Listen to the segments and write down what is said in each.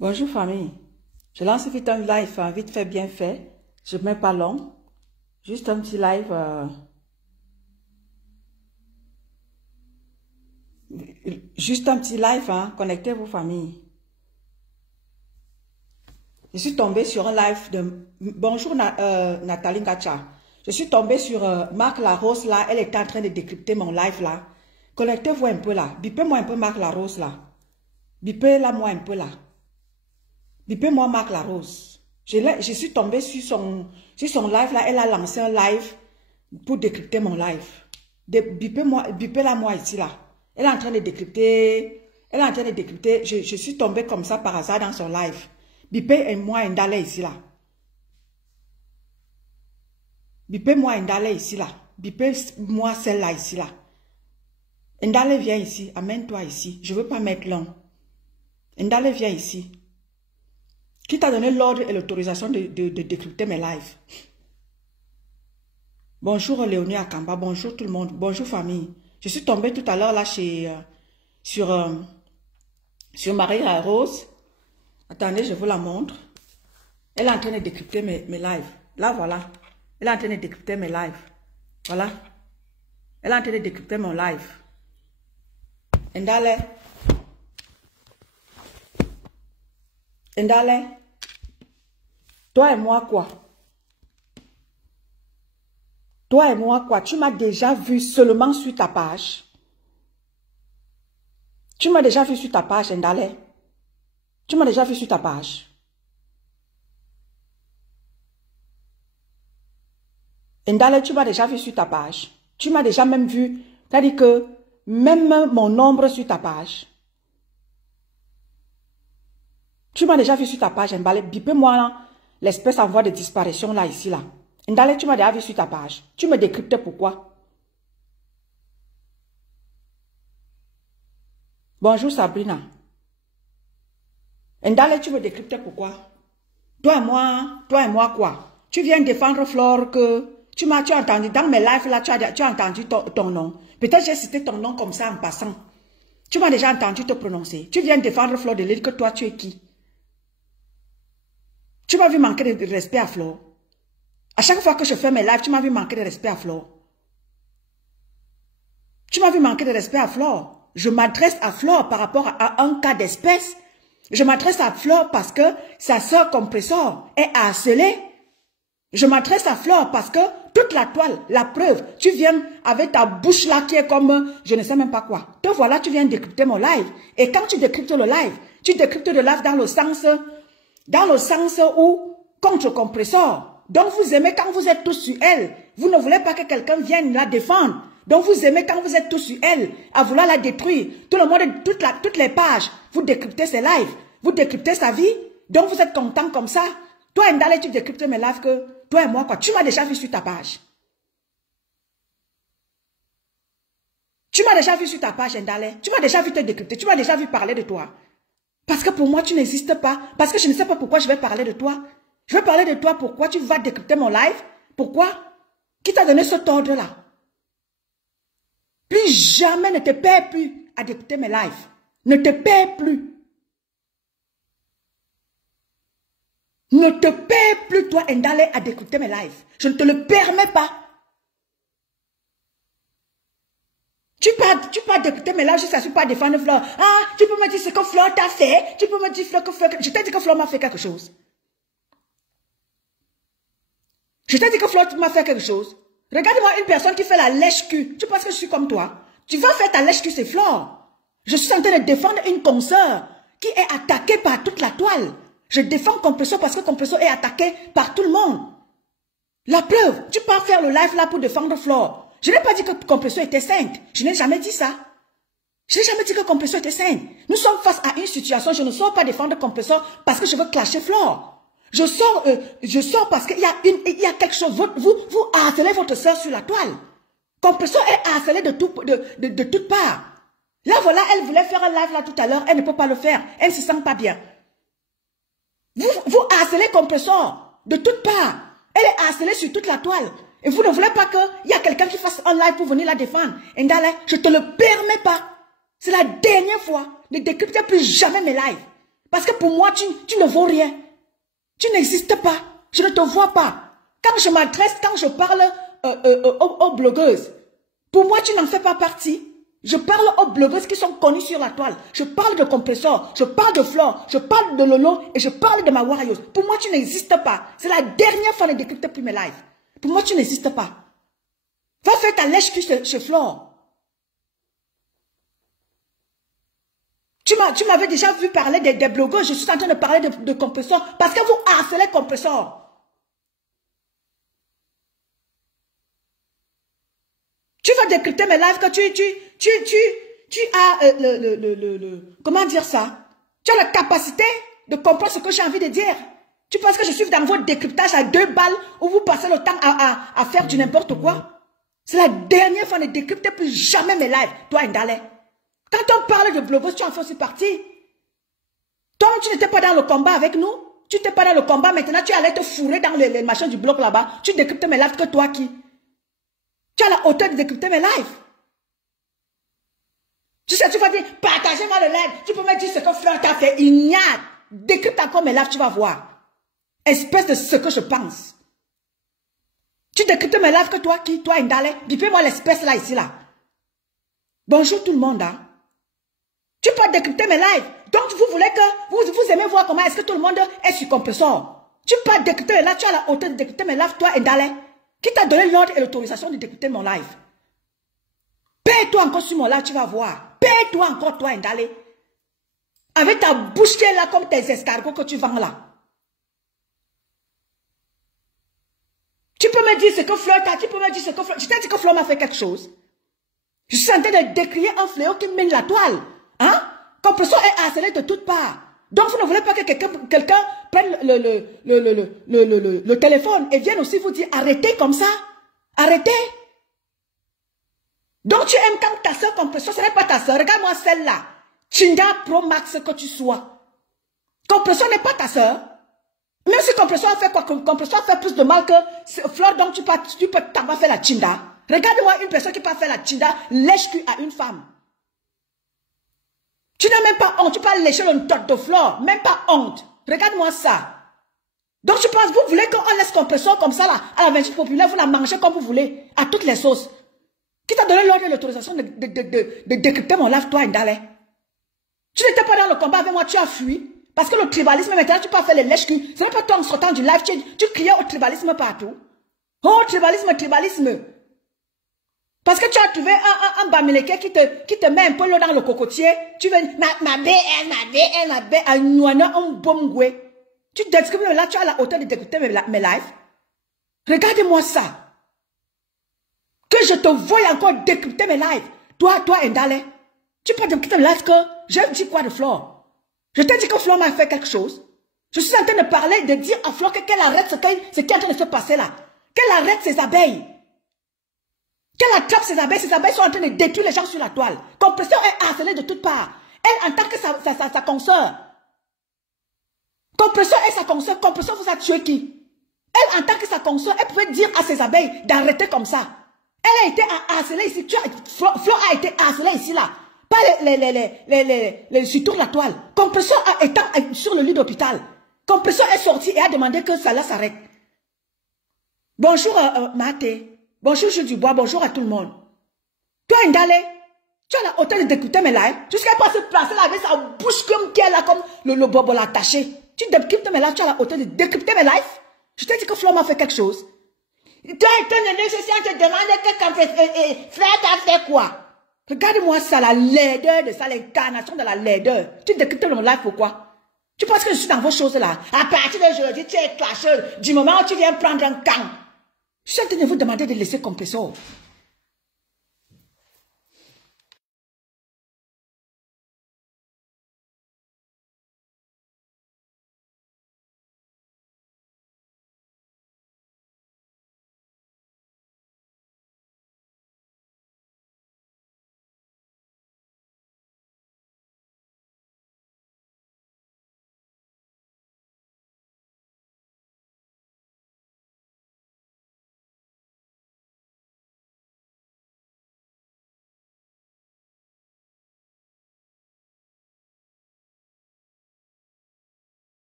Bonjour famille, je lance vite un live, vite fait, bien fait, je ne mets pas long, juste un petit live, connectez-vous famille. Je suis tombée sur un live de, bonjour Nathalie Gacha, je suis tombée sur Marc Larose là, elle était en train de décrypter mon live là, connectez-vous un peu là, bipez-moi un peu Marc Larose là, bipez-la moi un peu là. Bipez-moi Marc Larose. Je suis tombée sur son live là. Elle a lancé un live pour décrypter mon live. Bipez-la moi ici là. Elle est en train de décrypter. Elle est en train de décrypter. Je suis tombée comme ça par hasard dans son live. Bipez-moi Ndale ici là. Bipez-moi Ndale ici là. Bipez-moi celle-là ici là. Ndale viens ici. Amène-toi ici. Je ne veux pas mettre long. Ndale viens ici. Qui t'a donné l'ordre et l'autorisation de décrypter mes lives? Bonjour Léonie Akamba, bonjour tout le monde, bonjour famille. Je suis tombée tout à l'heure là sur Marie Rose. Attendez, je vous la montre. Elle est en train de décrypter mes lives. Là, voilà. Elle est en train de décrypter mes lives. Voilà. Elle est en train de décrypter mon live. Ndale. Ndale. Toi et moi quoi? Toi et moi quoi? Tu m'as déjà vu seulement sur ta page. Tu m'as déjà vu sur ta page, Ndale. Tu m'as déjà vu sur ta page. Ndale, tu m'as déjà vu sur ta page. Tu m'as déjà même vu. C'est-à-dire que même mon nombre sur ta page. Tu m'as déjà vu sur ta page, Ndale. Bipez-moi l'espèce en voie de disparition là, ici, là. Ndale, tu m'as déjà vu sur ta page. Tu me décryptes pourquoi? Bonjour Sabrina. Ndale, tu me décryptes pourquoi? Toi et moi quoi? Tu viens défendre Flore que... Tu as entendu, dans mes lives là, tu as entendu ton nom. Peut-être j'ai cité ton nom comme ça en passant. Tu m'as déjà entendu te prononcer. Tu viens défendre Flore de l'île que toi, tu es qui? Tu m'as vu manquer de respect à Flore. À chaque fois que je fais mes lives, tu m'as vu manquer de respect à Flore. Tu m'as vu manquer de respect à Flore. Je m'adresse à Flore par rapport à un cas d'espèce. Je m'adresse à Flore parce que sa sœur compresseur est harcelée. Je m'adresse à Flore parce que toute la toile, la preuve, tu viens avec ta bouche là qui est comme je ne sais même pas quoi. Te voilà, tu viens décrypter mon live. Et quand tu décryptes le live, tu décryptes le live dans le sens où contre compresseur. Donc vous aimez quand vous êtes tous sur elle. Vous ne voulez pas que quelqu'un vienne la défendre. Donc vous aimez quand vous êtes tous sur elle, à vouloir la détruire. Tout le monde, toutes les pages, vous décryptez ses lives. Vous décryptez sa vie. Donc vous êtes content comme ça. Toi, Ndale, tu décryptes mes lives que toi et moi, quoi. Tu m'as déjà vu sur ta page. Tu m'as déjà vu sur ta page, Ndale. Tu m'as déjà vu te décrypter. Tu m'as déjà vu parler de toi. Parce que pour moi, tu n'existes pas. Parce que je ne sais pas pourquoi je vais parler de toi. Je vais parler de toi. Pourquoi tu vas décrypter mon live? Pourquoi? Qui t'a donné cet ordre-là? Plus jamais ne te perds plus à décrypter mes lives. Ne te perds plus. Ne te perds plus, toi, Ndale, à décrypter mes lives. Je ne te le permets pas. Tu peux décrypter mes lives juste à pas défendre Flore. Ah, tu peux me dire ce que Flore t'a fait. Tu peux me dire Flore que Flore... Je t'ai dit que Flore m'a fait quelque chose. Je t'ai dit que Flore m'a fait quelque chose. Regarde-moi une personne qui fait la lèche-cul. Tu penses que je suis comme toi? Tu vas faire ta lèche-cul, c'est Flore. Je suis en train de défendre une consoeur qui est attaquée par toute la toile. Je défends Compresseur parce que Compresseur est attaqué par tout le monde. La preuve, tu peux faire le live là pour défendre Flore. Je n'ai pas dit que Compresseur était sainte. Je n'ai jamais dit ça. Je n'ai jamais dit que Compresseur était sainte. Nous sommes face à une situation, je ne sors pas défendre Compresseur parce que je veux clasher Flore. Je sors parce qu'il y a quelque chose. Vous harcelez votre soeur sur la toile. Compresseur est harcelée de toutes parts. Là, voilà, elle voulait faire un live là tout à l'heure. Elle ne peut pas le faire. Elle ne se sent pas bien. Vous harcelez Compresseur de toutes parts. Elle est harcelée sur toute la toile. Et vous ne voulez pas qu'il y a quelqu'un qui fasse un live pour venir la défendre. Ndale, je ne te le permets pas. C'est la dernière fois. Ne décryptez plus jamais mes lives. Parce que pour moi, tu ne vaux rien. Tu n'existes pas. Je ne te vois pas. Quand je m'adresse, quand je parle aux blogueuses, pour moi, tu n'en fais pas partie. Je parle aux blogueuses qui sont connues sur la toile. Je parle de Compressor, je parle de Flore, je parle de Lolo et je parle de ma Warriors. Pour moi, tu n'existes pas. C'est la dernière fois de décrypter plus mes lives. Pour moi, tu n'existes pas. Va faire ta lèche-cul chez Flore. Tu m'avais déjà vu parler des blogueurs. Je suis en train de parler de Compressor parce que vous harcelez Compressor. Tu vas décrypter mes lives que tu as comment dire ça? Tu as la capacité de comprendre ce que j'ai envie de dire. Tu penses que je suis dans votre décryptage à 2 balles où vous passez le temps à faire du n'importe quoi? C'est la dernière fois, ne décryptez plus jamais mes lives, toi Ndale. Quand on parle de blogueuse, tu en fais aussi partie. Toi, tu n'étais pas dans le combat avec nous. Tu n'étais pas dans le combat, maintenant tu allais te fourrer dans les machins du bloc là-bas. Tu décryptes mes lives que toi qui? Tu as la hauteur de décrypter mes lives. Tu sais, tu vas dire, partagez-moi le live. Tu peux me dire ce que Fleur t'a fait. Ignate. Décrypte encore mes lives, tu vas voir. Espèce de ce que je pense. Tu décryptes mes lives que toi qui? Toi Ndale. Bipez-moi l'espèce là, ici, là. Bonjour tout le monde, hein. Tu peux décrypter mes lives. Donc, vous voulez que... Vous aimez voir comment est-ce que tout le monde est sur Compressor. Tu peux décrypter mes lives. Tu as la hauteur de décrypter mes lives, toi Ndale. Qui t'a donné l'ordre et l'autorisation de décrypter mon live? Paie-toi encore sur mon live, tu vas voir. Paie-toi encore, toi, Ndale. Avec ta bouche qui est là comme tes escargots que tu vends là. Tu peux me dire ce que Fleur t'a... Tu peux me dire ce que Fleur... Je t'ai dit que Fleur m'a fait quelque chose. Je suis en train de décrier un fléau qui mène la toile. Hein? Compressor est harcelé de toutes parts. Donc, vous ne voulez pas que quelqu'un prenne le téléphone et vienne aussi vous dire arrêtez comme ça. Arrêtez. Donc, tu aimes quand ta soeur Compressor, ce n'est pas ta soeur. Regarde-moi celle-là. Chinda Pro Max que tu sois. Compressor n'est pas ta soeur. Même si Compressor fait quoi? Compressor fait plus de mal que Fleur, donc tu peux t'avoir fait la Chinda. Regarde-moi une personne qui peut faire la Chinda, lèche-cul à une femme. Tu n'as même pas honte, tu peux lécher le tot de Flore, même pas honte. Regarde-moi ça. Donc tu penses, vous voulez qu'on laisse Compressor comme ça là, à la 28 populaire, vous la mangez comme vous voulez, à toutes les sauces. Qui t'a donné l'ordre et l'autorisation de décrypter mon live, toi, Ndale? Tu n'étais pas dans le combat avec moi, tu as fui. Parce que le tribalisme, maintenant, tu peux faire les lèches-culs. Ce n'est pas toi en sortant du live, tu criais au tribalisme partout. Oh, tribalisme, tribalisme. Parce que tu as trouvé un bamileke qui te met un peu l'eau dans le cocotier. Tu veux, ma BL, un nouana, un bomgwe. Tu te décryptes là, tu as la hauteur de décrypter mes lives. Regarde-moi ça. Que je te voie encore décrypter mes lives. Toi, Ndale. Tu peux décrypter mes lives que j'ai dit quoi de Flore? Je t'ai dit que Flore m'a fait quelque chose. Je suis en train de parler, de dire à Flore qu'elle arrête ce qui est en train de se passer là. Qu'elle arrête ses abeilles. Qu'elle attrape ses abeilles sont en train de détruire les gens sur la toile. Compressor est harcelée de toutes parts. Elle, en tant que sa consoeur. Compressor est sa consoeur. Compressor vous a tué qui? Elle, en tant que sa consoeur, elle pouvait dire à ses abeilles d'arrêter comme ça. Elle a été harcelée ici. Flore a été harcelée ici, là. Pas sur toute la toile. Compressor a été sur le lit d'hôpital. Compressor est sorti et a demandé que ça là s'arrête. Bonjour, Maté. Bonjour, Jules Dubois. Bonjour à tout le monde. Toi, Ndale, tu as la hauteur de décrypter mes lives. Jusqu'à pas se placer là avec sa bouche comme qui est là, comme le bobo attaché. Tu décryptes mes lives, tu as la hauteur de décrypter mes lives. Je t'ai dit que Flore m'a fait quelque chose. Toi, je suis en train de demander que Fleur t'a fait quoi? Regarde-moi ça, la laideur de ça, l'incarnation de la laideur. Tu décryptes mon live pourquoi? Tu penses que je suis dans vos choses là? À partir d'aujourd'hui, tu es clasheuse. Du moment où tu viens prendre un camp. Je suis en train de vous demander de laisser Compressor.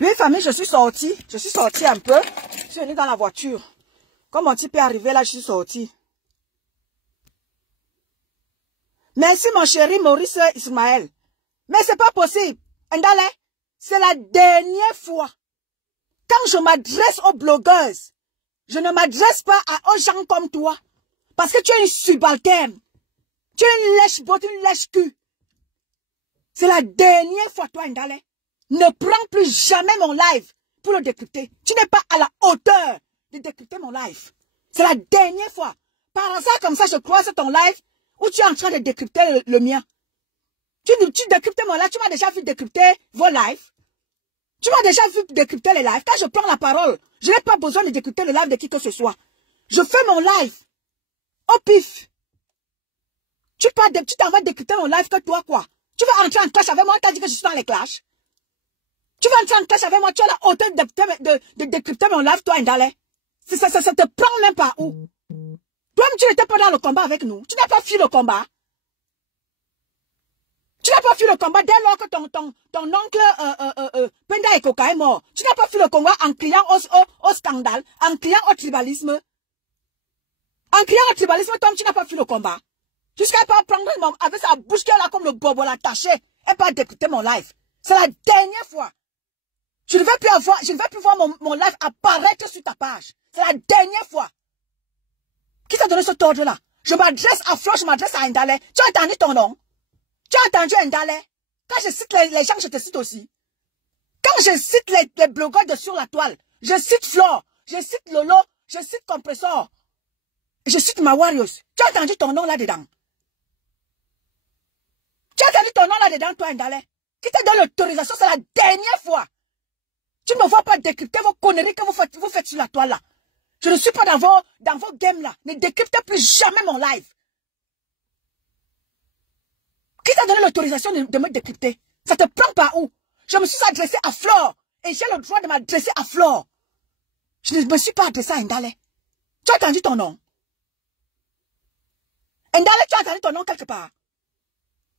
Oui, famille, je suis sortie. Je suis sortie un peu. Je suis venue dans la voiture. Comme mon type est arrivé là, je suis sortie. Merci mon chéri Maurice Ismaël. Mais c'est pas possible. Ndale, c'est la dernière fois. Quand je m'adresse aux blogueuses, je ne m'adresse pas aux gens comme toi. Parce que tu es une subalterne. Tu es une lèche-botte, une lèche-cul. C'est la dernière fois, toi, Ndale. Ne prends plus jamais mon live pour le décrypter. Tu n'es pas à la hauteur de décrypter mon live. C'est la dernière fois. Par hasard, comme ça, je croise ton live où tu es en train de décrypter le mien. Tu décryptes mon live. Tu m'as déjà vu décrypter vos lives. Tu m'as déjà vu décrypter les lives. Quand je prends la parole, je n'ai pas besoin de décrypter le live de qui que ce soit. Je fais mon live au pif. Tu t'en vas décrypter mon live que toi, quoi. Tu vas entrer en clash avec moi, on t'a dit que je suis dans les clashs. Tu vas entrer en clash avec moi, tu as la hauteur de décrypter mon live, toi, Ndale. Ça te prend même pas où. Toi-même, tu n'étais pas dans le combat avec nous. Tu n'as pas fui le combat. Tu n'as pas fui le combat dès lors que ton oncle Penda Ekoka est mort. Tu n'as pas fui le combat en criant au scandale, en criant au tribalisme. En criant au tribalisme, toi, tu n'as pas fui le combat. Jusqu'à pas prendre avec sa bouche qui est là comme le bobo l'attaché et pas décrypter mon live. C'est la dernière fois. Je ne vais plus voir mon live apparaître sur ta page. C'est la dernière fois. Qui t'a donné cet ordre-là? Je m'adresse à Flo, je m'adresse à Ndale. Tu as entendu ton nom? Tu as entendu Ndale? Quand je cite les gens, je te cite aussi. Quand je cite les blogueurs de sur la toile, je cite Flo, je cite Lolo, je cite Compressor, je cite Mawarios. Tu as entendu ton nom là-dedans? Tu as entendu ton nom là-dedans, toi, Ndale? Qui t'a donné l'autorisation? C'est la dernière fois. Tu ne me vois pas décrypter vos conneries que vous faites sur la toile là. Je ne suis pas dans vos games là. Ne décryptez plus jamais mon live. Qui t'a donné l'autorisation de me décrypter? Ça te prend par où? Je me suis adressé à Flore. Et j'ai le droit de m'adresser à Flore. Je ne me suis pas adressé à Ndale. Tu as entendu ton nom? Ndale, tu as entendu ton nom quelque part?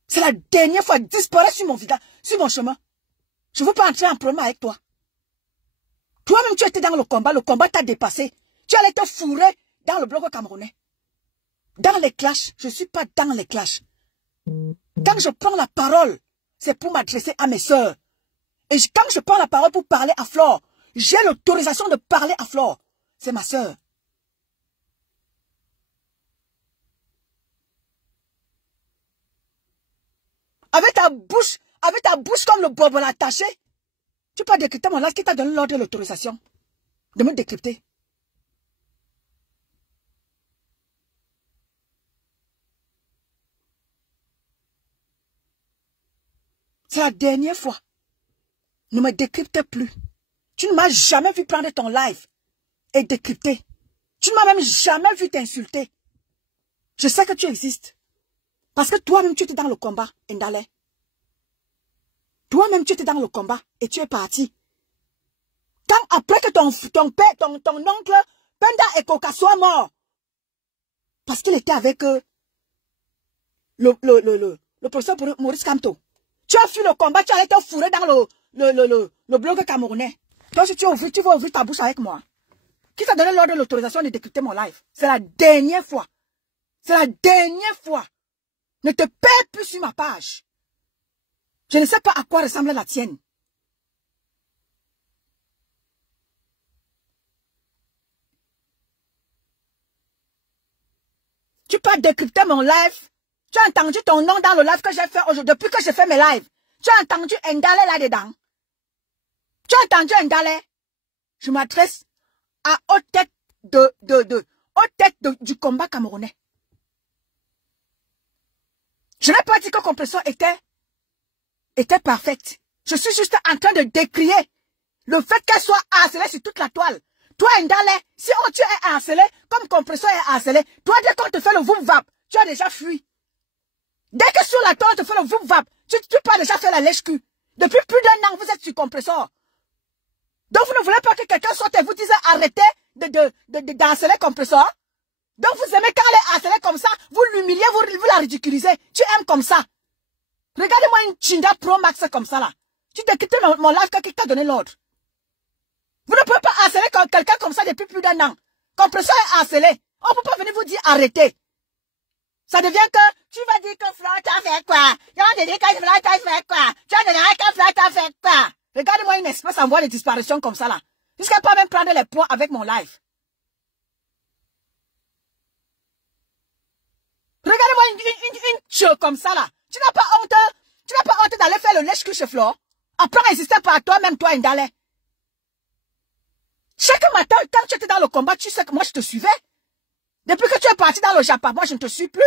C'est la dernière fois. Disparaît sur mon visage, sur mon chemin. Je ne veux pas entrer en problème avec toi. Toi-même, tu étais dans le combat t'a dépassé. Tu allais te fourrer dans le bloc camerounais. Dans les clashs, je ne suis pas dans les clashs. Quand je prends la parole, c'est pour m'adresser à mes sœurs. Et quand je prends la parole pour parler à Flore, j'ai l'autorisation de parler à Flore. C'est ma sœur. Avec ta bouche comme le bobo attaché, tu peux décrypter mon live qui t'a donné l'ordre de l'autorisation de me décrypter. C'est la dernière fois. Ne me décryptez plus. Tu ne m'as jamais vu prendre ton live et décrypter. Tu ne m'as même jamais vu t'insulter. Je sais que tu existes. Parce que toi-même, tu étais dans le combat, Ndale. Toi-même, tu étais dans le combat et tu es parti. Quand après que ton oncle Penda Ekoka soit mort, parce qu'il était avec le professeur Maurice Kamto, tu as fui le combat, tu as été fourré dans le blog camerounais. Donc si tu vas ouvrir ta bouche avec moi. Qui t'a donné l'ordre de l'autorisation de décrypter mon live? C'est la dernière fois. C'est la dernière fois. Ne te perds plus sur ma page. Je ne sais pas à quoi ressemble la tienne. Tu peux décrypter mon live. Tu as entendu ton nom dans le live que j'ai fait aujourd'hui. Depuis que j'ai fait mes lives. Tu as entendu Ndale là-dedans. Tu as entendu Ndale. Je m'adresse à haute tête du combat camerounais. Je n'ai pas dit que Compressor était parfaite. Je suis juste en train de décrier le fait qu'elle soit harcelée sur toute la toile. Toi, Ndale, si tu es harcelé, comme Compressor est harcelé, toi, dès qu'on te fait le voum-vap, tu as déjà fui. Dès que sur la toile, on te fait le voum-vap, tu peux déjà faire la lèche-cul. Depuis plus d'un an, vous êtes sur Compressor. Donc, vous ne voulez pas que quelqu'un sorte et vous dise arrêtez de harceler Compressor. Donc, vous aimez quand elle est harcelée comme ça, vous l'humiliez, vous la ridiculisez. Tu aimes comme ça. Regardez-moi une Chinda Pro Max comme ça, là. Tu t'es quitté mon live, qui t'a donné l'ordre. Vous ne pouvez pas harceler quelqu'un comme ça depuis plus d'un an. Compresseur est harcelé. On ne peut pas venir vous dire arrêtez. Ça devient que tu vas dire que Flo t'a fait quoi? Tu vas dire que Flo t'a fait quoi? Tu vas dire que Flo t'a fait quoi? Regardez-moi une espèce en voie de disparition comme ça là. Jusqu'à pas même prendre les points avec mon live. Regardez-moi une chose comme ça là. Tu n'as pas honte? Tu n'as pas honte d'aller faire le lèche-cul chez Flo? Apprends à insister par toi-même, toi, Indale. Chaque matin, quand tu étais dans le combat, tu sais que moi je te suivais. Depuis que tu es parti dans le Japon, moi je ne te suis plus.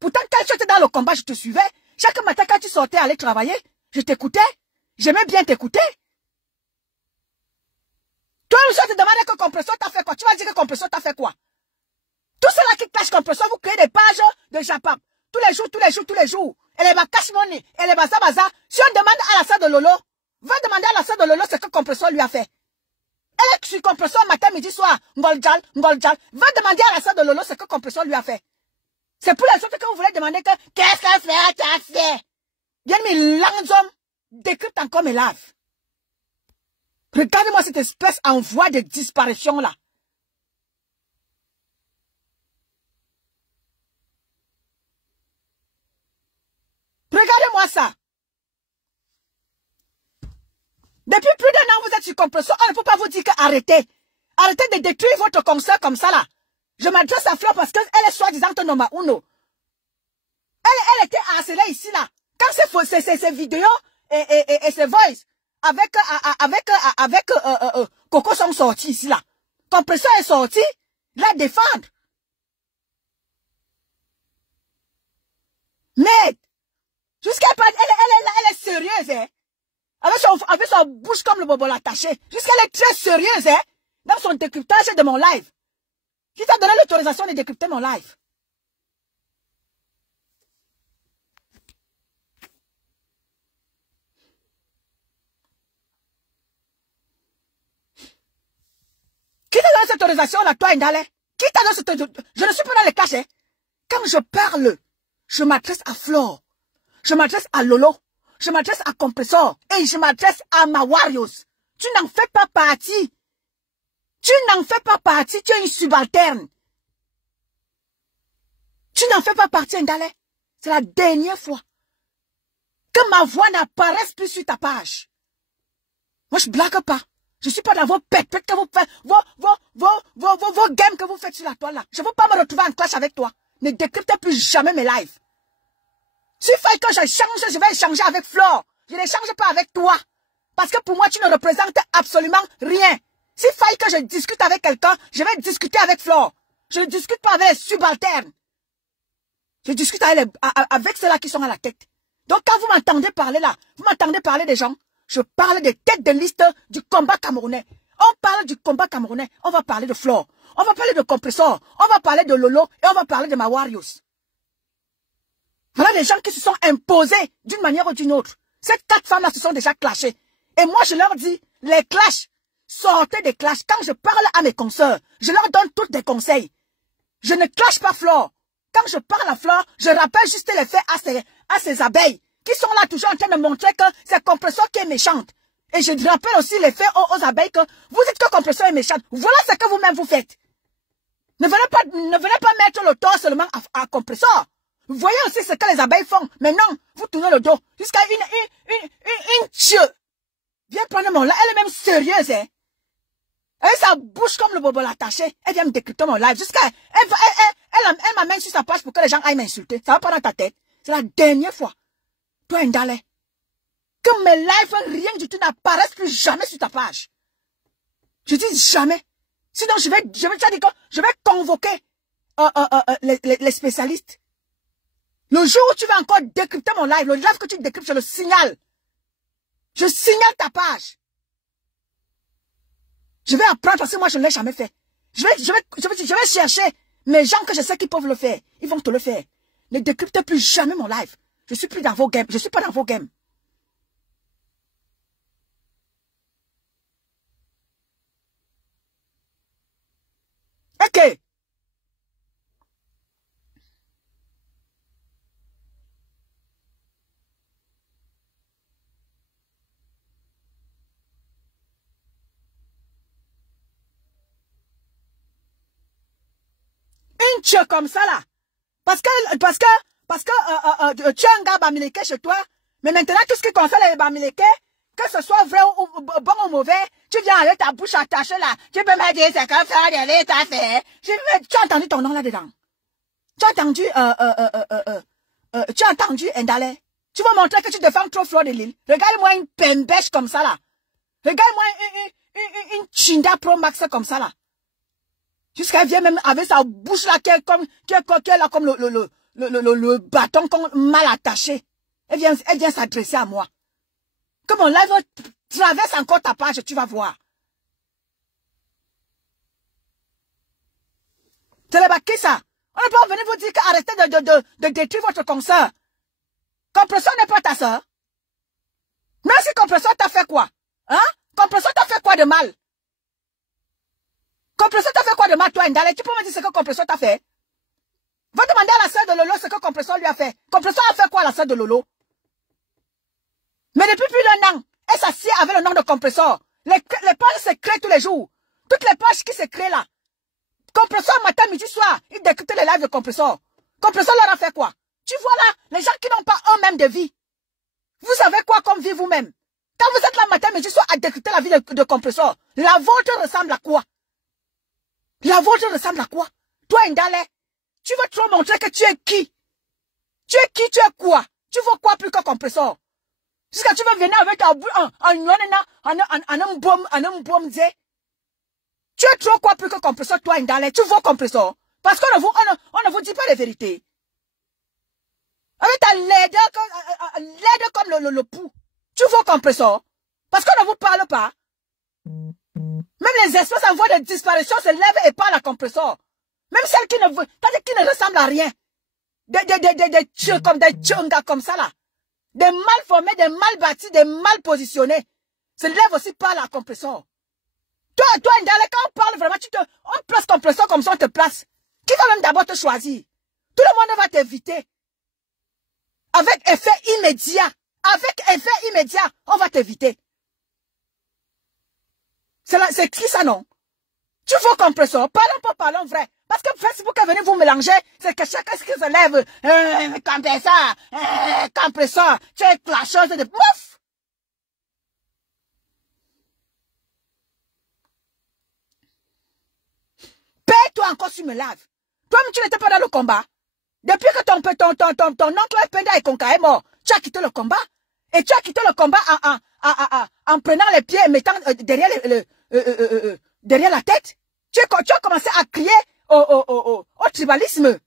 Pourtant, quand tu étais dans le combat, je te suivais. Chaque matin, quand tu sortais aller travailler, je t'écoutais. J'aimais bien t'écouter. Toi, le soir, te demandais que Compresseur t'a fait quoi? Tu vas dire que Compresseur t'a fait quoi? Tout cela qui clash Compresseur, vous créez des pages de Japon. Tous les jours, tous les jours, tous les jours. Et les cash money, et les baza. Si on demande à la sœur de Lolo, va demander à la sœur de Lolo ce que Compresseur lui a fait. Elle est sur Compresseur matin, midi, soir. Ngoljal. Va demander à la sœur de Lolo ce que Compresseur lui a fait. C'est pour les autres que vous voulez demander que qu'est-ce qu'elle fait, t'as fait? Bien, mes langues décryptent encore mes lives. Regardez-moi cette espèce en voie de disparition là. Regardez-moi ça. Depuis plus d'un an, vous êtes sur Compresseur. On ne peut pas vous dire que arrêtez. Arrêtez de détruire votre concert comme ça là. Je m'adresse à Flo parce qu'elle est soi-disant number uno. Elle était harcelée ici là. Quand ces vidéos et ces voices avec Coco sont sortis ici là. Compresseur est sorti, la défendre. Mais jusqu'à elle est sérieuse, hein. Avec son bouche comme le bobo attaché. Jusqu'elle est très sérieuse, hein. Dans son décryptage de mon live. Qui t'a donné l'autorisation de décrypter mon live? Qui t'a donné cette autorisation-là, toi, Indale? Qui t'a donné cette autorisation? Je ne suis pas dans les cachets. Quand je parle, je m'adresse à Flore. Je m'adresse à Lolo. Je m'adresse à Compressor. Et je m'adresse à ma Warriors. Tu n'en fais pas partie. Tu n'en fais pas partie. Tu es une subalterne. Tu n'en fais pas partie, Indale. C'est la dernière fois que ma voix n'apparaisse plus sur ta page. Moi, je blague pas. Je suis pas dans vos pètes que vous faites, vos games que vous faites sur la toile là. Je veux pas me retrouver en clash avec toi. Ne décryptez plus jamais mes lives. S'il faut que j'échange, je vais échanger avec Flore. Je n'échange pas avec toi. Parce que pour moi, tu ne représentes absolument rien. S'il faut que je discute avec quelqu'un, je vais discuter avec Flore. Je ne discute pas avec les subalternes. Je discute avec ceux-là qui sont à la tête. Donc quand vous m'entendez parler là, vous m'entendez parler des gens, je parle des têtes de liste du combat camerounais. On parle du combat camerounais, on va parler de Flore. On va parler de Compressor, on va parler de Lolo et on va parler de ma Warriors. Voilà des gens qui se sont imposés d'une manière ou d'une autre. Ces 4 femmes-là se sont déjà clashées. Et moi, je leur dis, les clashs, sortez des clashs. Quand je parle à mes consoeurs, je leur donne tous des conseils. Je ne clash pas Flore. Quand je parle à Flore, je rappelle juste les faits à ces abeilles qui sont là toujours en train de montrer que c'est Compressor qui est méchante. Et je rappelle aussi les faits aux abeilles que vous dites que Compressor est méchante. Voilà ce que vous-même vous faites. Ne venez pas mettre le tort seulement à Compressor. Vous voyez aussi ce que les abeilles font. Mais non, vous tournez le dos. Jusqu'à une tue. Viens prendre mon live. Elle est même sérieuse, hein. Elle sa bouche comme le bobo attaché. Elle vient me décrypter mon live. Jusqu'à, elle m'amène sur sa page pour que les gens aillent m'insulter. Ça va pas dans ta tête. C'est la dernière fois. Toi, Indale. Que mes lives, rien du tout n'apparaissent plus jamais sur ta page. Je dis jamais. Sinon, je vais convoquer les spécialistes. Le jour où tu vas encore décrypter mon live, le live que tu décryptes, je le signale. Je signale ta page. Je vais apprendre parce que moi, je ne l'ai jamais fait. Je vais chercher mes gens que je sais qu'ils peuvent le faire. Ils vont te le faire. Ne décryptez plus jamais mon live. Je suis plus dans vos games. Je suis pas dans vos games. Ok. tue comme ça là. Parce que tu es un gars bamileke chez toi. Mais maintenant, tout ce qui concerne les bamileke, que ce soit vrai ou bon ou mauvais, tu viens avec ta bouche attachée là. Tu peux me dire c'est comme ça, t'as fait. Tu as entendu ton nom là-dedans. Tu as entendu Ndale. Tu veux montrer que tu défends trop Fleur de Lille. Regarde-moi une pembèche comme ça là. Regarde-moi une Chinda Pro Max comme ça là. Jusqu'à vient même avec sa bouche là qui est là comme le bâton mal attaché. Elle vient s'adresser à moi. Que mon live traverse encore ta page, tu vas voir. C'est le baquet ça. On ne peut pas venir vous dire qu'arrêtez de détruire votre consoeur. Compresseur n'est pas ta soeur. Même si compresseur t'a fait quoi? Hein? Compresseur t'a fait quoi de mal? Compresseur t'a fait quoi de mal, toi, Ndale? Tu peux me dire ce que compresseur t'a fait? Va demander à la sœur de Lolo ce que compresseur lui a fait. Compresseur a fait quoi à la sœur de Lolo? Mais depuis plus d'un an, elle s'assied avec le nom de compresseur. Les pages se créent tous les jours. Toutes les pages qui se créent là. Compresseur matin, midi, soir. Ils décryptent les lives de compresseur. Compresseur leur a fait quoi? Tu vois là, les gens qui n'ont pas eux-mêmes de vie. Vous savez quoi comme vie vous-même? Quand vous êtes là matin, midi, soir à décrypter la vie de compresseur, la vôtre ressemble à quoi? La vôtre ressemble à quoi? Toi, Ndale, tu veux trop montrer que tu es qui? Tu es qui? Tu es quoi? Tu veux quoi plus que compresseur? Jusqu'à tu veux venir avec un baume. Tu es trop quoi plus que compresseur, toi, Ndale? Tu veux compresseur? Parce qu'on ne vous dit pas la vérité. Avec ta laide comme le pou. Tu veux compresseur? Parce qu'on ne vous parle pas. Même les espèces en voie de disparition se lèvent et parlent à compresseur. Même celles qui ne ressemblent à rien. Des tchungas comme ça là. Des mal formés, des mal bâtis, des mal positionnés. Se lèvent aussi parlent à compresseur. Toi, Ndale, quand on parle vraiment, on place compresseur comme ça, on te place. Qui va même d'abord te choisir? Tout le monde va t'éviter. Avec effet immédiat. Avec effet immédiat, on va t'éviter. C'est qui ça, non? Tu veux compresseur? Parlons vrai. Parce que Facebook est venu vous mélanger. C'est que chacun qui se lève. Compresseur. Tu es clasheuse de mouf. Paie-toi encore sur me lave. Toi-même, tu n'étais pas dans le combat. Depuis que ton oncle Penda et Konka est mort, tu as quitté le combat. Et tu as quitté le combat en prenant les pieds et mettant derrière la tête. Tu as commencé à crier au tribalisme.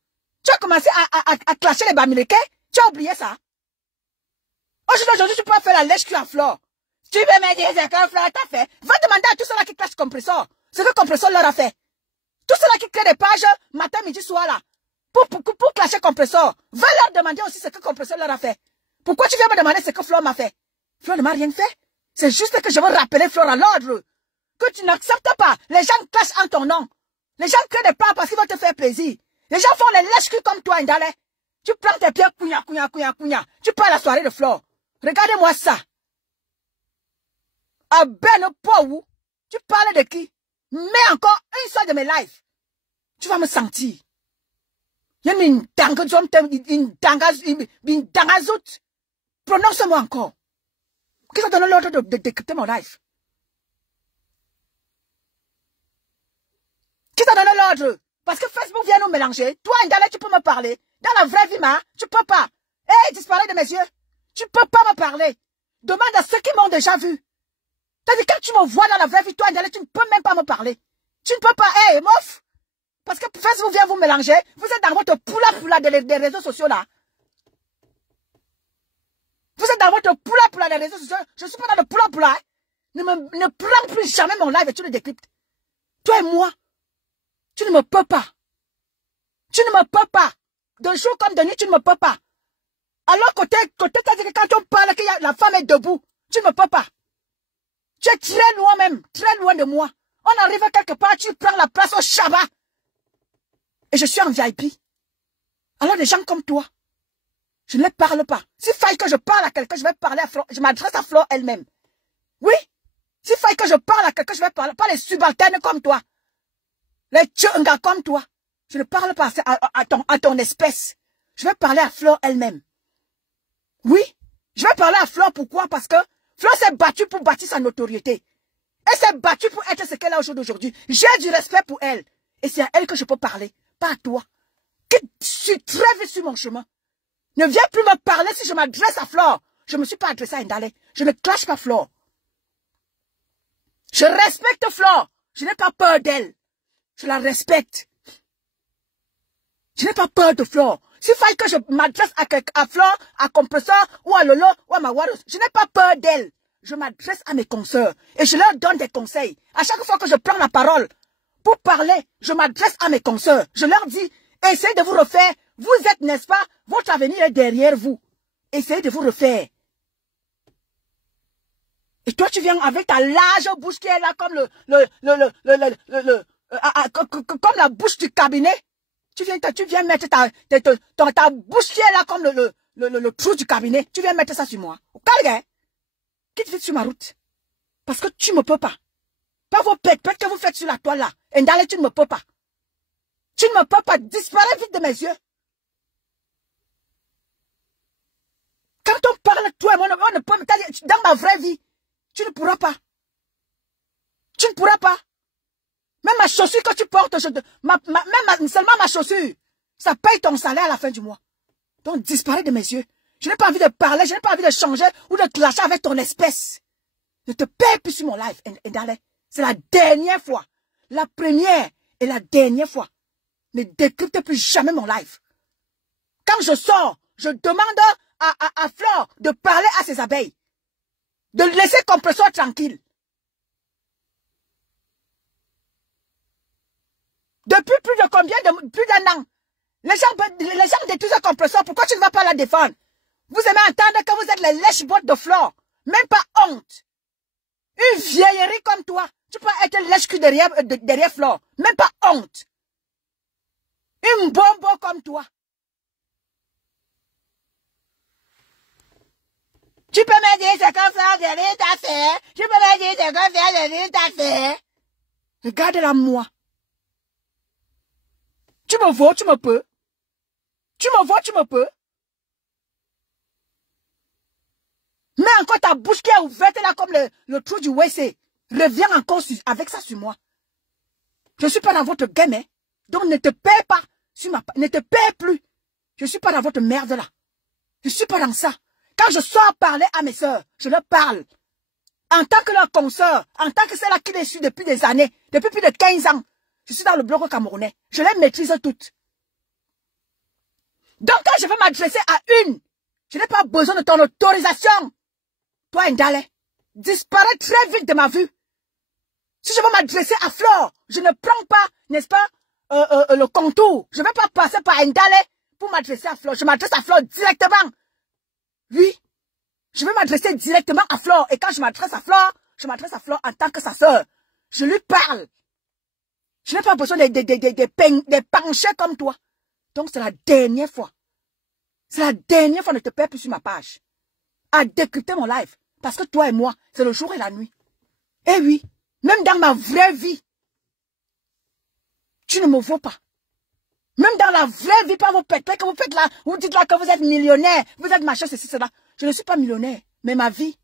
Tu as commencé à clasher les bamileke. Tu as oublié ça. Aujourd'hui, tu peux faire la lèche à Flore. Tu veux me dire ce que Flore t'a fait? Va demander à tous ceux-là qui clashent compresseur. Ce que compresseur leur a fait. Tous ceux-là qui créent des pages matin, midi, soir là. Pour clasher compresseur. Va leur demander aussi ce que compresseur leur a fait. Pourquoi tu viens me demander ce que Flore m'a fait? Flore ne m'a rien fait. C'est juste que je veux rappeler Flore à l'ordre. Que tu n'acceptes pas. Les gens clashent en ton nom. Les gens créent des plans parce qu'ils vont te faire plaisir. Les gens font les lèches-culs comme toi, Ndale. Tu prends tes pieds, couigna. Tu parles à la soirée de Flore. Regardez-moi ça. À Ben Pou, tu parles de qui? Mets encore une seule de mes lives. Tu vas me sentir. Prononce-moi encore. Qui t'a donné l'ordre de décrypter mon live? Qui t'a donné l'ordre? Parce que Facebook vient nous mélanger. Toi, Ndale, tu peux me parler. Dans la vraie vie, tu peux pas. Hey, disparaît de mes yeux. Tu peux pas me parler. Demande à ceux qui m'ont déjà vu. C'est-à-dire, quand tu me vois dans la vraie vie, toi, Ndale, tu ne peux même pas me parler. Tu ne peux pas. Hey, mof. Parce que Facebook vient vous mélanger. Vous êtes dans votre poula des réseaux sociaux là. Vous êtes dans votre poula des réseaux sociaux. Je ne suis pas dans le poula. Hein. Ne prends plus jamais mon live et tu le décryptes. Toi et moi, tu ne me peux pas. Tu ne me peux pas. De jour comme de nuit, tu ne me peux pas. Alors côté quand on parle que la femme est debout, tu ne me peux pas. Tu es très loin même, très loin de moi. On arrive quelque part, tu prends la place au Shabbat. Et je suis en VIP. Alors des gens comme toi, je ne les parle pas. S'il faille que je parle à quelqu'un, je vais parler à Flore. Je m'adresse à Flore elle-même. Oui. S'il faille que je parle à quelqu'un, je vais parler. Pas les subalternes comme toi. Les tchungas comme toi. Je ne parle pas à ton espèce. Je vais parler à Flore elle-même. Oui, je vais parler à Flore. Pourquoi? Parce que Flore s'est battue pour bâtir sa notoriété. Elle s'est battue pour être ce qu'elle est aujourd'hui. J'ai du respect pour elle. Et c'est à elle que je peux parler, pas à toi. Que je suis très vite sur mon chemin. Ne viens plus me parler si je m'adresse à Flore. Je ne me suis pas adressé à Ndalé. Je ne clash pas Flore. Je respecte Flore. Je n'ai pas peur d'elle. Je la respecte. Je n'ai pas peur de Flore. S'il faille que je m'adresse à Flore, à Compresseur, ou à Lolo, ou à Mawaros, je n'ai pas peur d'elle. Je m'adresse à mes consoeurs et je leur donne des conseils. À chaque fois que je prends la parole pour parler, je m'adresse à mes consoeurs. Je leur dis, essayez de vous refaire. Vous êtes, n'est-ce pas, votre avenir est derrière vous. Essayez de vous refaire. Et toi, tu viens avec ta large bouche qui est là comme comme la bouche du cabinet. Tu viens mettre ta bouche qui est là comme le trou du cabinet. Tu viens mettre ça sur moi. Calme, quitte vite sur ma route. Parce que tu ne me peux pas. Pas vos pètes que vous faites sur la toile là. Et d'aller, tu ne me peux pas. Tu ne me peux pas. Disparaître vite de mes yeux. Quand on parle, toi et moi, on ne peut pas. Dans ma vraie vie, tu ne pourras pas. Tu ne pourras pas. Même ma chaussure que tu portes, seulement ma chaussure, ça paye ton salaire à la fin du mois. Donc, disparaît de mes yeux. Je n'ai pas envie de parler, je n'ai pas envie de changer ou de clasher avec ton espèce. Ne te paie plus sur mon live, Ndalé. C'est la dernière fois. La première et la dernière fois. Ne décrypte plus jamais mon live. Quand je sors, je demande à Flore de parler à ses abeilles. De laisser Compresseur tranquille. Depuis plus d'un an, les gens détruisent Compresseur. Pourquoi tu ne vas pas la défendre? Vous aimez entendre que vous êtes les lèche-bottes de Flore. Même pas honte. Une vieillerie comme toi, tu peux être lèche-cul derrière Flore. Même pas honte. Une bombe comme toi. Tu peux me dire ce que Flore de t'a fait. Tu peux me dire ce que Flore de t'a fait. Regarde-la moi. Tu me vois, tu me peux. Tu me vois, tu me peux. Mais encore ta bouche qui est ouverte là comme le trou du WC. Reviens encore avec ça sur moi. Je ne suis pas dans votre game, hein. Donc ne te paie pas. Ne te paie plus. Je ne suis pas dans votre merde là. Je ne suis pas dans ça. Quand je sors parler à mes soeurs, je leur parle. En tant que leur consoeur, en tant que celle-là qui les suit depuis des années, depuis plus de 15 ans. Je suis dans le bloc camerounais. Je les maîtrise toutes. Donc quand je vais m'adresser à une, je n'ai pas besoin de ton autorisation. Toi, Ndalé, disparais très vite de ma vue. Si je veux m'adresser à Flore, je ne prends pas, n'est-ce pas, le contour. Je ne vais pas passer par Ndalé pour m'adresser à Flore. Je m'adresse à Flore directement. Oui, je vais m'adresser directement à Flore. Et quand je m'adresse à Flore, je m'adresse à Flore en tant que sa sœur. Je lui parle. Je n'ai pas besoin des penchés comme toi. Donc c'est la dernière fois. C'est la dernière fois, ne te perds plus sur ma page. À décrypter mon live. Parce que toi et moi, c'est le jour et la nuit. Eh oui, même dans ma vraie vie, tu ne me vois pas. Même dans la vraie vie, pas vos pètes que vous faites là, vous dites là que vous êtes millionnaire, vous êtes machin, ceci, cela. Je ne suis pas millionnaire, mais ma vie,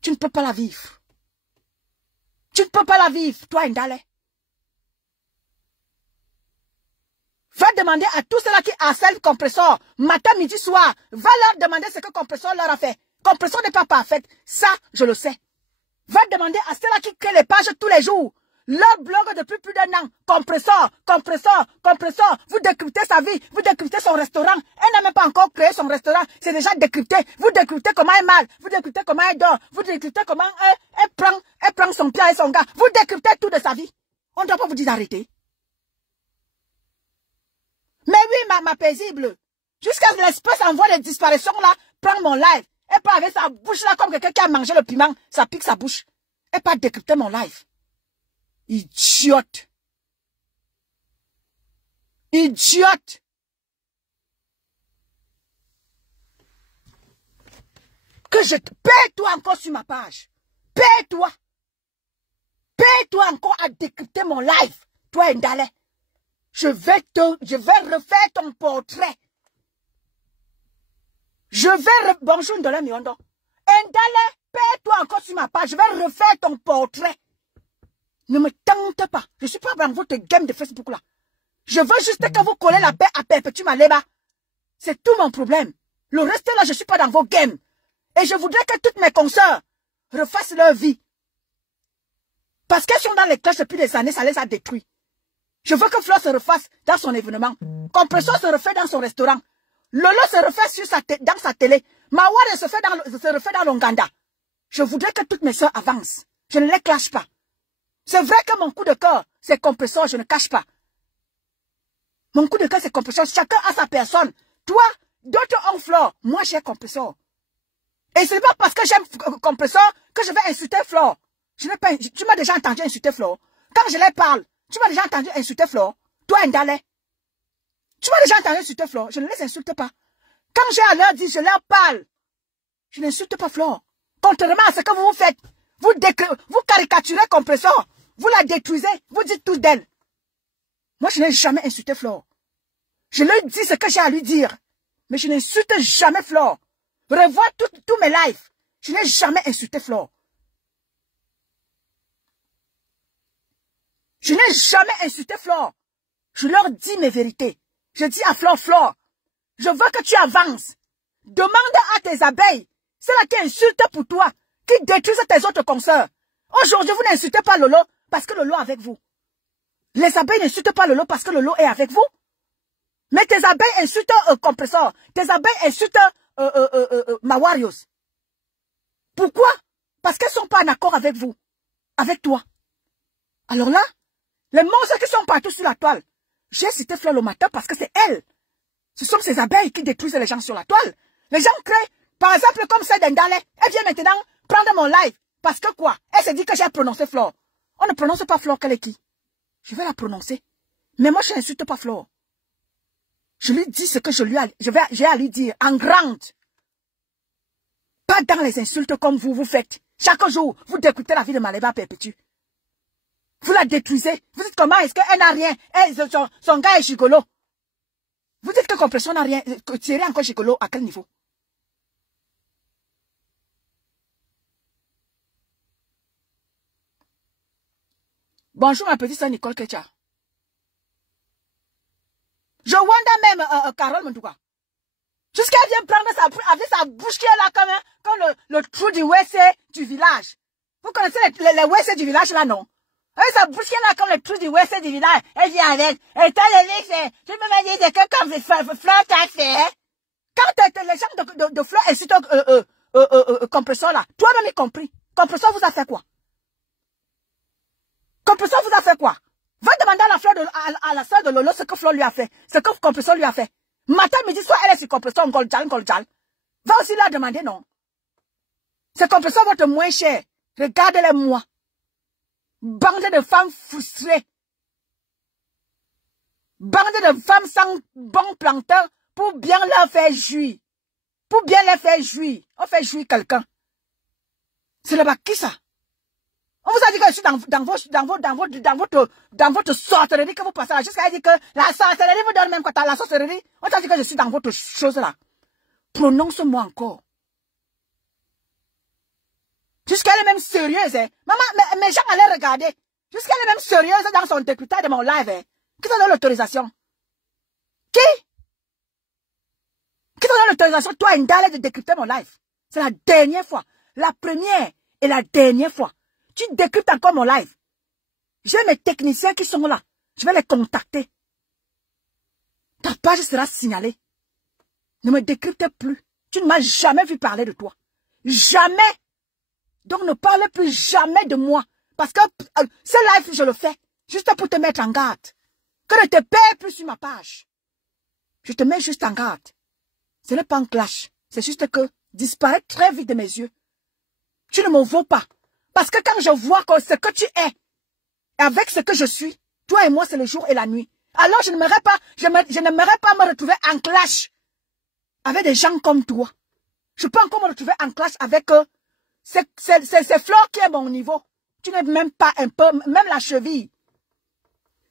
tu ne peux pas la vivre. Tu ne peux pas la vivre, toi, Ndalé. Va demander à tous ceux-là qui harcèlent Compresseur, matin, midi, soir. Va leur demander ce que Compresseur leur a fait. Compresseur n'est pas parfaite. Ça, je le sais. Va demander à ceux-là qui créent les pages tous les jours. Leur blog depuis plus d'un an. Compresseur. Vous décryptez sa vie. Vous décryptez son restaurant. Elle n'a même pas encore créé son restaurant. C'est déjà décrypté. Vous décryptez comment elle mange. Vous décryptez comment elle dort. Vous décryptez comment elle prend son pied et son gars. Vous décryptez tout de sa vie. On ne doit pas vous dire d'arrêter. Mais oui, ma paisible. Jusqu'à ce que l'espèce envoie des disparitions là, prend mon live. Elle part avec sa bouche là comme quelqu'un qui a mangé le piment. Ça pique sa bouche. Elle part décrypter mon live. Idiote. Idiote. Que je te paie-toi encore sur ma page. Paie-toi. Paie-toi encore à décrypter mon live. Toi, Ndalé. je vais refaire ton portrait. Bonjour Ndole Miondo. Ndale, paie-toi encore sur ma page. Je vais refaire ton portrait. Ne me tente pas. Je suis pas dans votre game de Facebook là. Je veux juste que vous collez la paix à Perpétue Maleba. C'est tout mon problème. Le reste là, je suis pas dans vos games. Et je voudrais que toutes mes consoeurs refassent leur vie. Parce qu'elles sont dans les classes depuis des années, ça les a détruits. Je veux que Flo se refasse dans son événement. Compressor se refait dans son restaurant. Lolo se refait dans sa télé. Maware se refait dans l'Onganda. Je voudrais que toutes mes soeurs avancent. Je ne les clash pas. C'est vrai que mon coup de cœur, c'est Compressor, je ne cache pas. Mon coup de cœur, c'est Compressor. Chacun a sa personne. Toi, d'autres ont Flore. Moi, j'ai Compressor. Et ce n'est pas parce que j'aime Compressor que je vais insulter Flore. Tu m'as déjà entendu insulter Flore. Quand je les parle, tu m'as déjà entendu insulter Flore. Toi, Ndale. Tu m'as déjà entendu insulter Flore. Je ne les insulte pas. Quand j'ai à leur dire, je leur parle. Je n'insulte pas Flore. Contrairement à ce que vous faites. Vous caricaturez Compressor. Vous la détruisez. Vous dites tout d'elle. Moi, je n'ai jamais insulté Flore. Je lui dis ce que j'ai à lui dire. Mais je n'insulte jamais Flore. Revois tous mes lives. Je n'ai jamais insulté Flore. Je n'ai jamais insulté Flore. Je leur dis mes vérités. Je dis à Flore, je veux que tu avances. Demande à tes abeilles, celles qui insultent pour toi, qui détruisent tes autres consoeurs. Aujourd'hui, vous n'insultez pas Lolo parce que Lolo est avec vous. Les abeilles n'insultent pas Lolo parce que Lolo est avec vous. Mais tes abeilles insultent Compressor. Tes abeilles insultent Mawarios. Pourquoi? Parce qu'elles ne sont pas en accord avec vous. Avec toi. Alors là, les monstres qui sont partout sur la toile. J'ai cité Flore le matin parce que c'est elle. Ce sont ces abeilles qui détruisent les gens sur la toile. Les gens créent, par exemple, comme celle d'Endale. Elle vient maintenant prendre mon live. Parce que quoi? Elle se dit que j'ai prononcé Flore. On ne prononce pas Flore, qu'elle est qui? Je vais la prononcer. Mais moi, je n'insulte pas Flore. Je lui dis ce que j'ai à lui dire en grande. Pas dans les insultes comme vous faites. Chaque jour, vous découtez la vie de Maleba Perpétue. Vous la détruisez. Vous dites comment est-ce qu'elle n'a rien. Son gars est gigolo. Vous dites que Compressor n'a rien. Que Thierry est encore gigolo. À quel niveau? Bonjour ma petite soeur Nicole Kecha. Je wonder même Carole Mendouka. Jusqu'à elle vient prendre avec sa bouche qui est là comme le trou du WC du village. Vous connaissez les WC du village là, non? Elle sa bouche qui est là comme le trou du WC du village. Elle vient avec. Et t'as les tu peux me dire que comme Flore t'a fait. Quand les gens de Flore insultent Compressor là, toi-même y compris. Compressor vous a fait quoi? Compressor vous a fait quoi? Va demander à la soeur de Lolo ce que Flore lui a fait. Ce que Compressor lui a fait. Matin, midi, soir, elle est sur Compressor, Ngoljal. Va aussi la demander, non? C'est Compressor votre moins cher. Regardez-les moi. Bande de femmes frustrées. Bande de femmes sans bon planteur pour bien leur faire jouir. Pour bien les faire jouir. On fait jouir quelqu'un. C'est là-bas qui ça? On vous a dit que je suis dans votre sorcellerie que vous passez là. Jusqu'à dire que la sorcellerie vous donne même quoi. La sorcellerie, on t'a dit que je suis dans votre chose là. Prononce-moi encore. Jusqu'à elle est même sérieuse, hein. Maman, mes gens allaient regarder. Jusqu'à elle est même sérieuse dans son député de mon live, hein. Qui t'a donné l'autorisation? Qui t'a donné l'autorisation, toi, Ndale, de décrypter mon live? C'est la dernière fois. La première et la dernière fois. Tu décryptes encore mon live. J'ai mes techniciens qui sont là. Je vais les contacter. Ta page sera signalée. Ne me décrypte plus. Tu ne m'as jamais vu parler de toi. Jamais. Donc ne parle plus jamais de moi. Parce que ce live, je le fais juste pour te mettre en garde. Que ne te perds plus sur ma page. Je te mets juste en garde. Ce n'est pas un clash. C'est juste que disparaît très vite de mes yeux. Tu ne me vaux pas. Parce que quand je vois que ce que tu es, avec ce que je suis, toi et moi, c'est le jour et la nuit. Alors je n'aimerais pas me retrouver en clash avec des gens comme toi. Je peux encore me retrouver en clash avec c'est Flore qui est mon niveau. Tu n'es même pas un peu, même la cheville.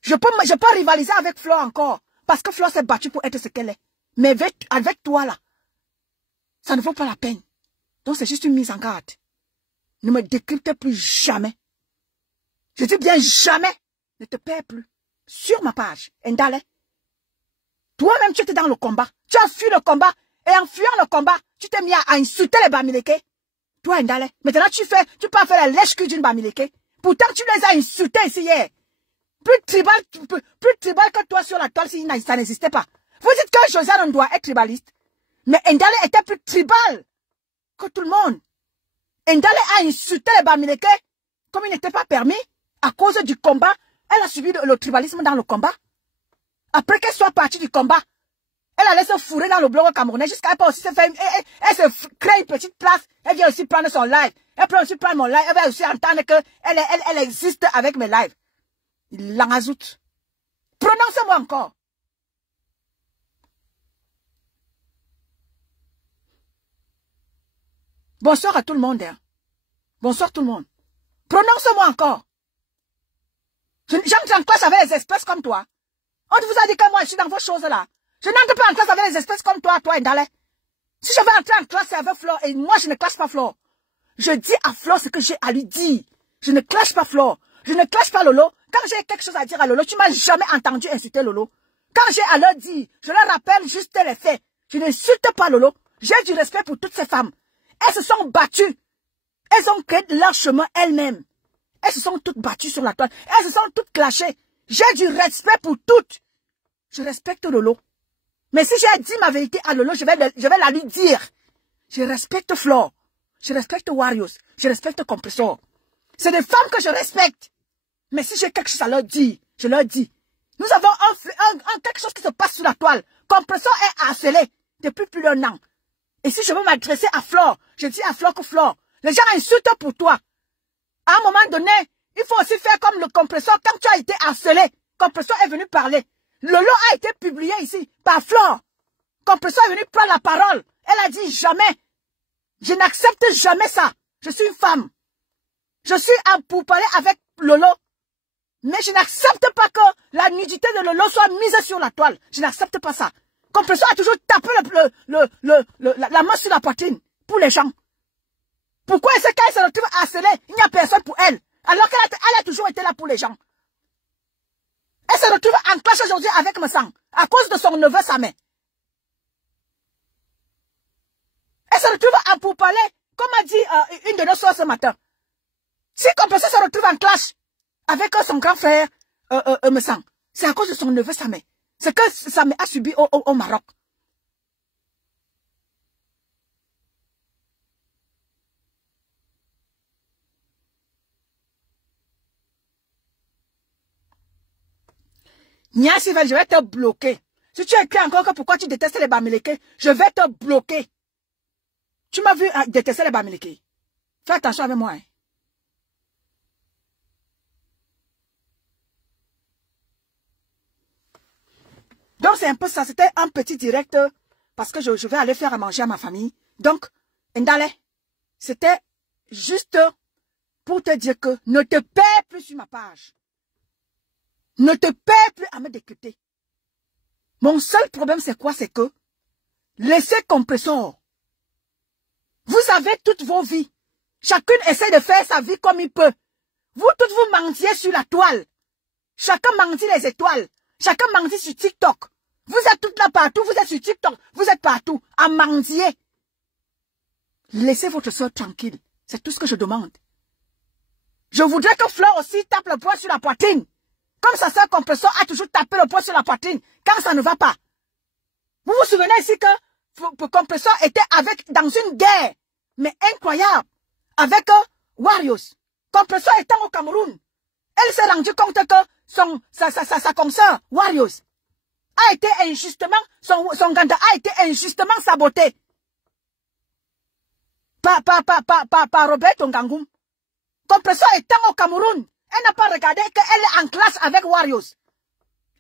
Je peux rivaliser avec Flore encore. Parce que Flore s'est battue pour être ce qu'elle est. Mais avec toi là, ça ne vaut pas la peine. Donc c'est juste une mise en garde. Ne me décryptez plus jamais. Je dis bien jamais. Ne te perds plus. Sur ma page. Ndale. Toi-même, tu étais dans le combat. Tu as fui le combat. Et en fuyant le combat, tu t'es mis à insulter les Bamileke. Toi, Ndale. Maintenant, tu peux faire la lèche-cul d'une Bamileke. Pourtant, tu les as insultés ici hier. Plus tribal que toi sur la toile si ça n'existait pas. Vous dites que Josiane doit être tribaliste. Mais Ndale était plus tribal que tout le monde. Ndale a insulté les Bamileke comme il n'était pas permis à cause du combat. Elle a subi le tribalisme dans le combat. Après qu'elle soit partie du combat, elle allait se fourrer dans le blog camerounais jusqu'à elle peut aussi se faire, elle se crée une petite place. Elle vient aussi prendre son live. Elle peut aussi prendre mon live. Elle va aussi entendre que elle existe avec mes lives. Il l'en ajoute. Prononcez-moi encore. Bonsoir à tout le monde. Hein. Bonsoir tout le monde. Prononcez-moi encore. J'entre en classe avec les espèces comme toi. On vous a dit que moi, je suis dans vos choses là. Je n'entre pas en classe avec les espèces comme toi, Ndale. Si je vais entrer en classe avec Flore, et moi, je ne clash pas Flore. Je dis à Flore ce que j'ai à lui dire. Je ne clash pas Flore. Je ne clash pas Lolo. Quand j'ai quelque chose à dire à Lolo, tu m'as jamais entendu insulter Lolo. Quand j'ai à leur dire, je leur rappelle juste les faits. Je n'insulte pas Lolo. J'ai du respect pour toutes ces femmes. Elles se sont battues. Elles ont créé leur chemin elles-mêmes. Elles se sont toutes battues sur la toile. Elles se sont toutes clashées. J'ai du respect pour toutes. Je respecte Lolo. Mais si j'ai dit ma vérité à Lolo, je vais la lui dire. Je respecte Flore. Je respecte Warriors. Je respecte Compressor. C'est des femmes que je respecte. Mais si j'ai quelque chose à leur dire, je leur dis. Nous avons quelque chose qui se passe sur la toile. Compressor est harcelé depuis plus d'un an. Et si je veux m'adresser à Flore, je dis à Flore que Flore, les gens insultent pour toi. À un moment donné, il faut aussi faire comme le Compressor. Quand tu as été harcelé, Compressor est venu parler. Lolo a été publié ici par Flore. Compressor est venu prendre la parole. Elle a dit jamais. Je n'accepte jamais ça. Je suis une femme. Je suis en pourparler avec Lolo. Mais je n'accepte pas que la nudité de Lolo soit mise sur la toile. Je n'accepte pas ça. Compressor a toujours tapé la main sur la poitrine pour les gens. Pourquoi est-ce qu'elle se retrouve harcelée? Il n'y a personne pour elle. Alors qu'elle a toujours été là pour les gens. Elle se retrouve en clash aujourd'hui avec Messang à cause de son neveu Samé. Elle se retrouve en pourparler, comme a dit une de nos soeurs ce matin. Si Compressor se retrouve en clash avec son grand frère Messang, c'est à cause de son neveu Samé. C'est que Samé a subi au Maroc. Nia Sylvain, je vais te bloquer. Si tu écris encore que pourquoi tu détestes les Bamileke, je vais te bloquer. Tu m'as vu détester les Bamileke. Fais attention avec moi. Hein. Donc c'est un peu ça. C'était un petit direct parce que je vais aller faire à manger à ma famille. Donc, Ndale, c'était juste pour te dire que ne te perds plus sur ma page. Ne te perds plus à me décrypter. Mon seul problème, c'est quoi? C'est que laissez Compressor. Vous avez toutes vos vies. Chacune essaie de faire sa vie comme il peut. Vous toutes vous mentiez sur la toile. Chacun mentit les étoiles. Chacun mentit sur TikTok. Vous êtes toutes là partout. Vous êtes sur TikTok. Vous êtes partout à mentir. Laissez votre soeur tranquille. C'est tout ce que je demande. Je voudrais que Flore aussi tape le poing sur la poitrine. Comme sa soeur Compressor a toujours tapé le poing sur la poitrine quand ça ne va pas. Vous vous souvenez ici que Compressor était dans une guerre, mais incroyable, avec Warriors. Compressor étant au Cameroun, elle s'est rendue compte que sa consoeur, Warriors, a été injustement, son ganda a été injustement saboté par Robert Tongangoum. Compressor étant au Cameroun, elle n'a pas regardé qu'elle est en classe avec Warriors.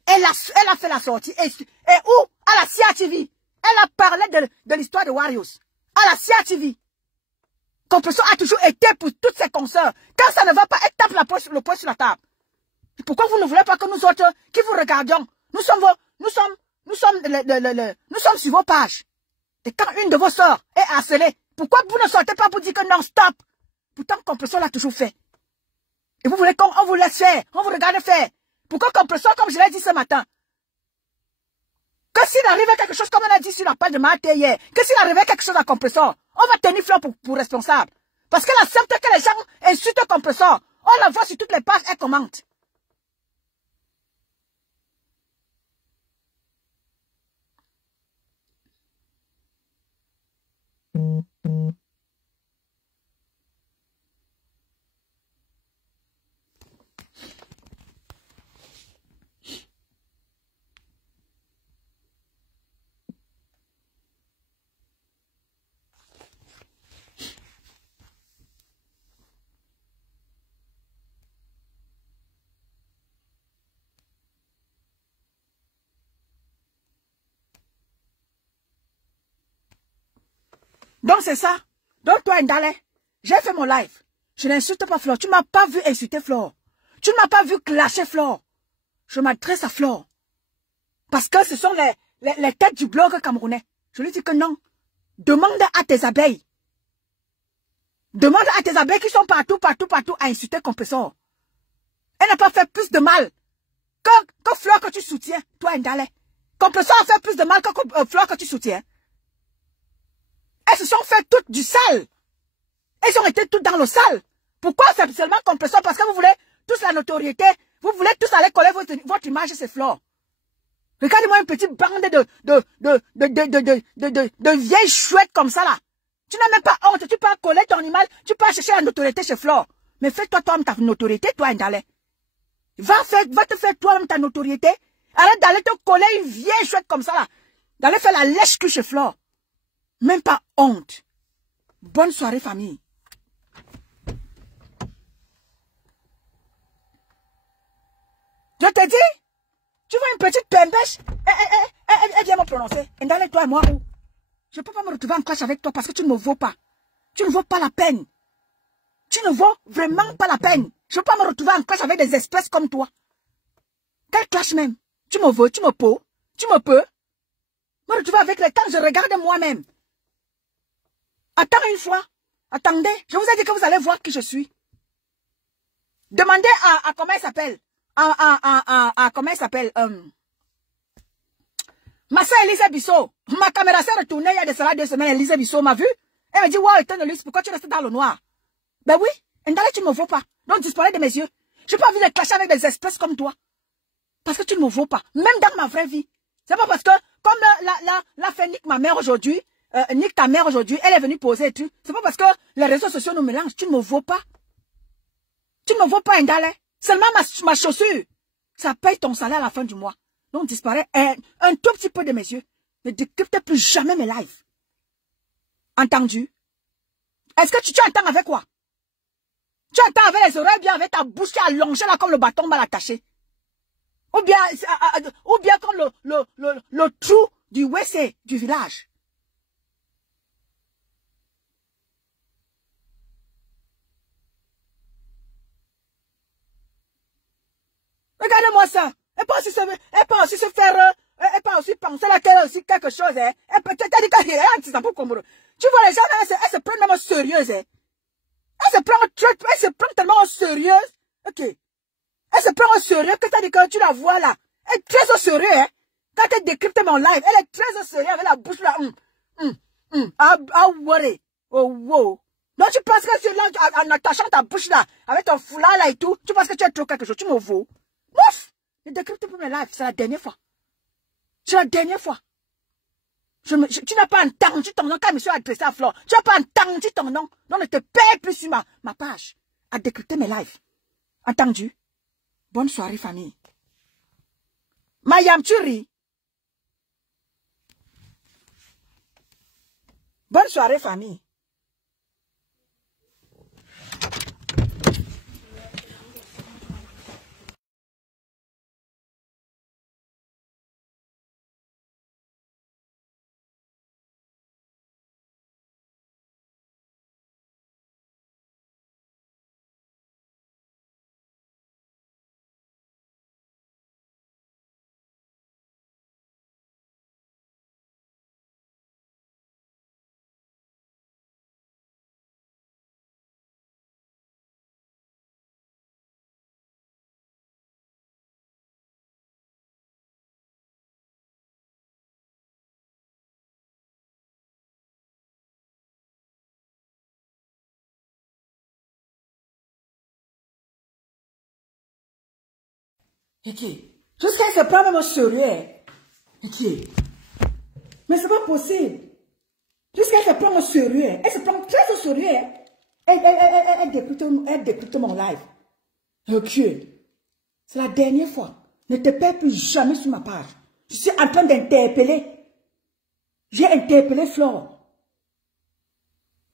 Elle a fait la sortie. Et où? À la CIA TV. Elle a parlé de l'histoire de Warriors. À la CIA TV. Compressor a toujours été pour toutes ses consoeurs. Quand ça ne va pas, elle tape le poing sur la table. Pourquoi vous ne voulez pas que nous autres, qui vous regardions, nous sommes sur vos pages. Et quand une de vos sœurs est harcelée, pourquoi vous ne sortez pas pour dire que non, stop? Pourtant, Compressor l'a toujours fait. Et vous voulez qu'on vous laisse faire, on vous regarde faire. Pourquoi Compressor, comme je l'ai dit ce matin, que s'il arrivait quelque chose, comme on a dit sur la page de Maté hier, que s'il arrivait quelque chose à Compressor, on va tenir Fleur pour responsable. Parce qu'elle accepte que les gens insultent Compressor. On la voit sur toutes les pages, elle commente. Donc c'est ça. Donc toi, Ndale, j'ai fait mon live. Je n'insulte pas Flore. Tu ne m'as pas vu insulter Flore. Tu ne m'as pas vu clasher Flore. Je m'adresse à Flore. Parce que ce sont les têtes du blog camerounais. Je lui dis que non. Demande à tes abeilles. Demande à tes abeilles qui sont partout à insulter Compressor. Elle n'a pas fait plus de mal que Flore que tu soutiens, toi, Ndale. Compressor a fait plus de mal que Flore que tu soutiens. Elles se sont fait toutes du sale. Elles ont été toutes dans le sale. Pourquoi c'est seulement Compressor? Parce que vous voulez tous la notoriété. Vous voulez tous aller coller votre image et ses fleurs. Regardez-moi une petite bande de vieilles chouettes comme ça là. Tu n'as même pas honte. Tu peux coller ton image. Tu peux chercher la notoriété chez Flore. Mais fais-toi toi-même ta notoriété, toi, Ndale. Va te faire toi-même ta notoriété. Arrête d'aller te coller une vieille chouette comme ça là. D'aller faire la lèche-cul chez Flore. Même pas honte. Bonne soirée, famille. Je te dis, tu vois une petite pembèche, elle vient me prononcer. Ndale, toi et moi, où? Je ne peux pas me retrouver en clash avec toi parce que tu ne me vaux pas. Tu ne vaux pas la peine. Tu ne vaux vraiment pas la peine. Je ne peux pas me retrouver en clash avec des espèces comme toi. Quel clash même? Tu me veux, tu me peux, me retrouver avec les quand je regarde moi-même. Attends une fois. Attendez, je vous ai dit que vous allez voir qui je suis. Demandez à comment il s'appelle. Comment il s'appelle. Ma soeur Elisa Bissot. Ma caméra s'est retournée il y a de cela 2 semaines. Elisa Bissot m'a vu. Elle m'a dit, wow, éteins le pourquoi tu restes dans le noir? Ben oui, Ndale, tu ne me vaux pas. Donc disparaît de mes yeux. Je n'ai pas envie de clasher avec des espèces comme toi. Parce que tu ne me vaux pas. Même dans ma vraie vie. C'est pas parce que, comme la fait nique ma mère aujourd'hui, nique ta mère aujourd'hui, elle est venue poser et tout. C'est pas parce que les réseaux sociaux nous mélangent. Tu ne me vaux pas. Tu ne me vaux pas, Ndale. Seulement ma chaussure. Ça paye ton salaire à la fin du mois. Donc disparaît un tout petit peu de mes yeux. Ne décrypte plus jamais mes lives. Entendu? Est-ce que tu entends avec quoi? Tu entends avec les oreilles, bien avec ta bouche qui est allongée là comme le bâton mal attaché. Ou bien comme le trou du WC du village. Regardez-moi ça. Elle peut aussi se faire, elle peut aussi penser là qu'elle a aussi quelque chose, hein. Elle peut peut-être dire qu'elle est anti-Sampo Komoro. Tu vois, les gens, elles se prennent vraiment sérieuses, hein. Elle se prend tellement au sérieux. Ok. Elle se prend au sérieux que t'as dit que tu la vois là. Elle est très au sérieux, hein. Quand elle décrypte mon live, elle est très au sérieux avec la bouche là. Ah, worry. Oh, wow. Donc tu penses que c'est là, en attachant ta bouche là, avec ton foulard là et tout, tu penses que tu as trop quelque chose, tu me vaux. Mouf! Ne décrypte plus mes lives, c'est la dernière fois. C'est la dernière fois. Tu n'as pas entendu ton nom quand je me suis adressé à Flore. Tu n'as pas entendu ton nom. Donc ne te paie plus sur ma page à décrypter mes lives. Entendu? Bonne soirée, famille. Mayam, tu ris. Bonne soirée, famille. Ok. Jusqu'à elle se prend même au sérieux. Ok. Mais c'est pas possible. Jusqu'à elle se prend au sérieux. Elle se prend très au sérieux. Elle décrypte mon live. Ok. C'est la dernière fois. Ne te perds plus jamais sur ma page. Je suis en train d'interpeller. J'ai interpellé Flore.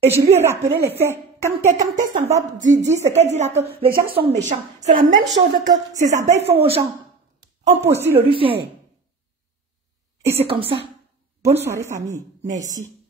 Et je lui ai rappelé les faits. Quand elle s'en va dire ce qu'elle dit là, que les gens sont méchants. C'est la même chose que ces abeilles font aux gens. On peut aussi le lui faire. Et c'est comme ça. Bonne soirée famille. Merci.